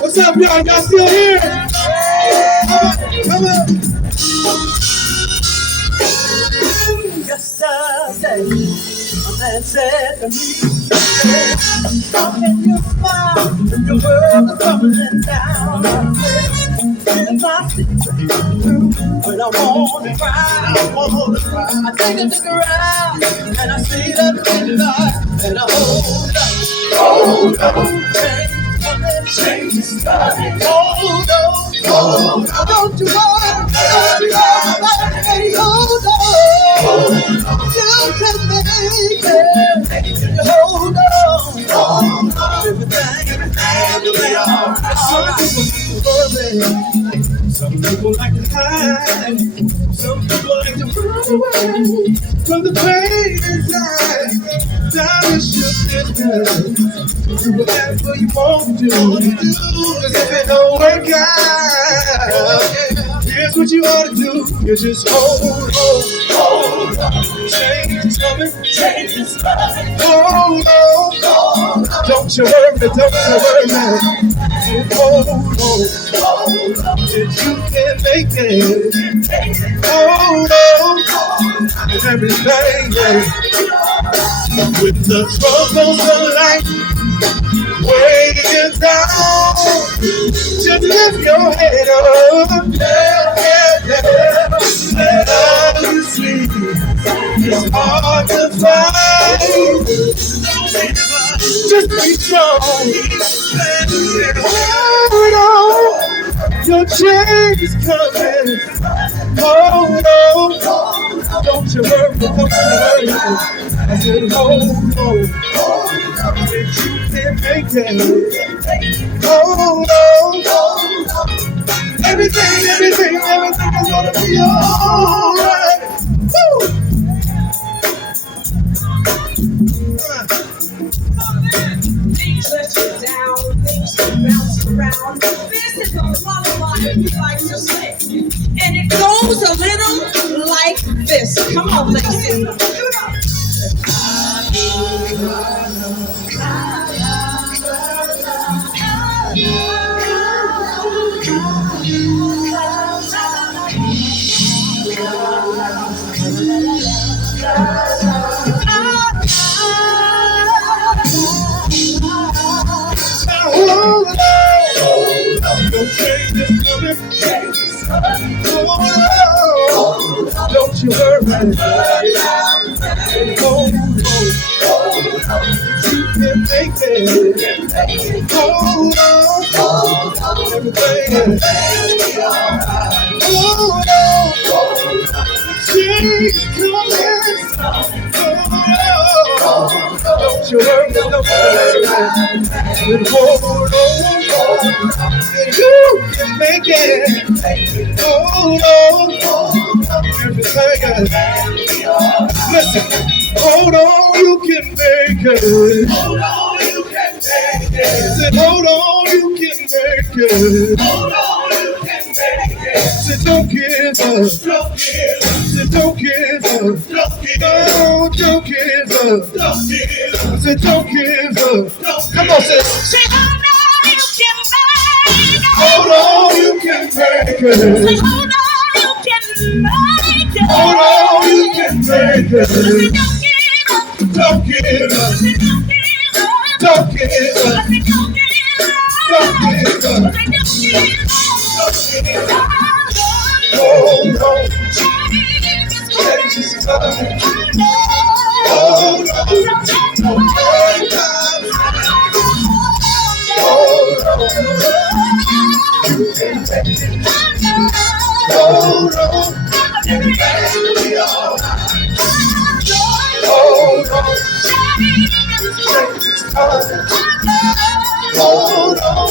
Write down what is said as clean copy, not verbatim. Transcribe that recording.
What's up, y'all? Y'all still here? Come on. Yesterday, a man said to me, how can you smile when your world is tumbling down? In my secret, when I want to cry, I take a look around and I see that big light and I hold up. Change is coming. Hold on, don't you worry, hey, hold on, you can make it. Hold on, everything will be alright. Some people like to hide, some people like to run away from the pain inside. Now it's your business. Do whatever you want to do. Cause if it don't work out, here's what you ought to do. You just hold on. Change is coming. Change is coming. Hold on. Don't you worry, man. Hold on. If you can make it, hold on. And everything, with the troubles of life weighing down, just lift your head up. Let all you see is hard to find. Just be strong. Hold on, your change is coming. Hold on, don't you worry, don't you worry. I said hold on, if you can make it. Hold on, everything is gonna be alright. Woo! Things let you down, things bounce around. This is a lullaby we like to sing, and it goes a little like this. Come on, let's sing. Don't you worry. Hold on. You can make it. Hold on. Everything. Hold on. She's coming. Hold on. Don't you worry. Don't worry. Hold on. You can make it. Hold on. Everything. Listen. Hold on, you can make it. Hold on, you can make it. Said, hold on, you can make it. Hold on, you can make it. Said, don't give up. Don't give up. Said, don't give up. Don't give up. No, don't give up. Don't give up. Said, don't give up. Come on, say, hold on, you can make it. Hold on, you can make it. Say, hold on, you can make it. Hold on, you can make it. Don't give up. Don't give up. Don't give up. Don't give up. Hold on. Change is coming. Hold on. Hold on. You can make it. Hold on. Everything will be alright. Hold on, change is coming. Hold Hold on.